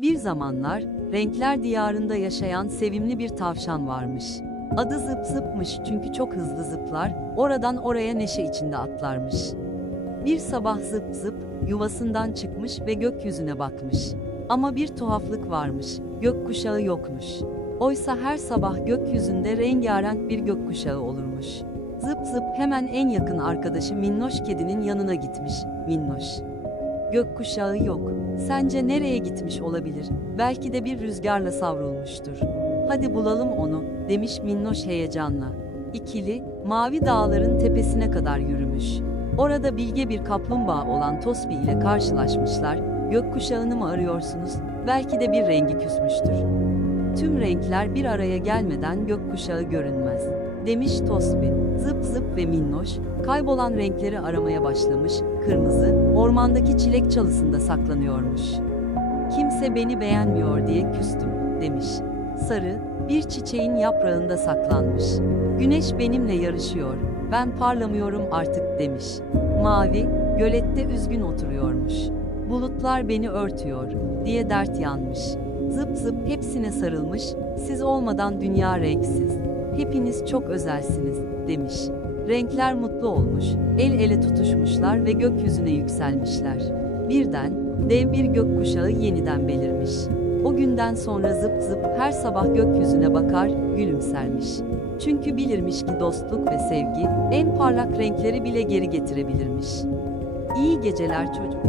Bir zamanlar, renkler diyarında yaşayan sevimli bir tavşan varmış. Adı zıp zıpmış çünkü çok hızlı zıplar, oradan oraya neşe içinde atlarmış. Bir sabah zıp zıp, yuvasından çıkmış ve gökyüzüne bakmış. Ama bir tuhaflık varmış, gökkuşağı yokmuş. Oysa her sabah gökyüzünde rengarenk bir gökkuşağı olurmuş. Zıp zıp hemen en yakın arkadaşı Minnoş kedinin yanına gitmiş. Minnoş. Gökkuşağı yok. Sence nereye gitmiş olabilir? Belki de bir rüzgarla savrulmuştur. Hadi bulalım onu, demiş Minnoş heyecanla. İkili, mavi dağların tepesine kadar yürümüş. Orada bilge bir kaplumbağa olan Tosbi ile karşılaşmışlar. Gökkuşağını mı arıyorsunuz? Belki de bir rengi küsmüştür. Tüm renkler bir araya gelmeden gökkuşağı görünmez. Demiş Tosbi. Zıp zıp ve minnoş, kaybolan renkleri aramaya başlamış, kırmızı, ormandaki çilek çalısında saklanıyormuş. Kimse beni beğenmiyor diye küstüm, demiş. Sarı, bir çiçeğin yaprağında saklanmış. Güneş benimle yarışıyor, ben parlamıyorum artık demiş. Mavi, gölette üzgün oturuyormuş. Bulutlar beni örtüyor, diye dert yanmış. Zıp zıp hepsine sarılmış, siz olmadan dünya renksiz. Hepiniz çok özelsiniz, demiş. Renkler mutlu olmuş, el ele tutuşmuşlar ve gökyüzüne yükselmişler. Birden, dev bir gökkuşağı yeniden belirmiş. O günden sonra zıp zıp her sabah gökyüzüne bakar, gülümsermiş. Çünkü bilirmiş ki dostluk ve sevgi, en parlak renkleri bile geri getirebilirmiş. İyi geceler çocuk.